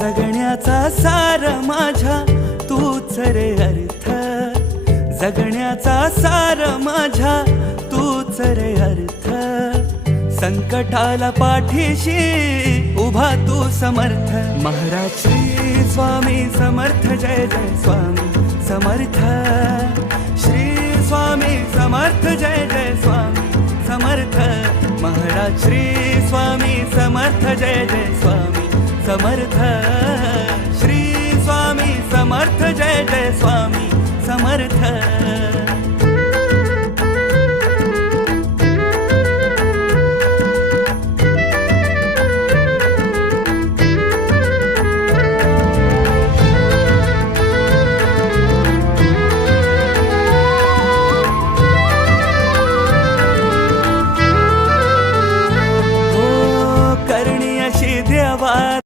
जगण्याचा सार माझ्या तूच रे अर्थ, जगण्याचा सार माझ्या तूच रे अर्थ. संकटाला पाठीशी उभा तू समर्थ. महाराज श्री स्वामी समर्थ, जय जय स्वामी समर्थ. श्री स्वामी समर्थ, जय जय स्वामी समर्थ. महाराज श्री स्वामी समर्थ, जय जय स्वामी समर्थ.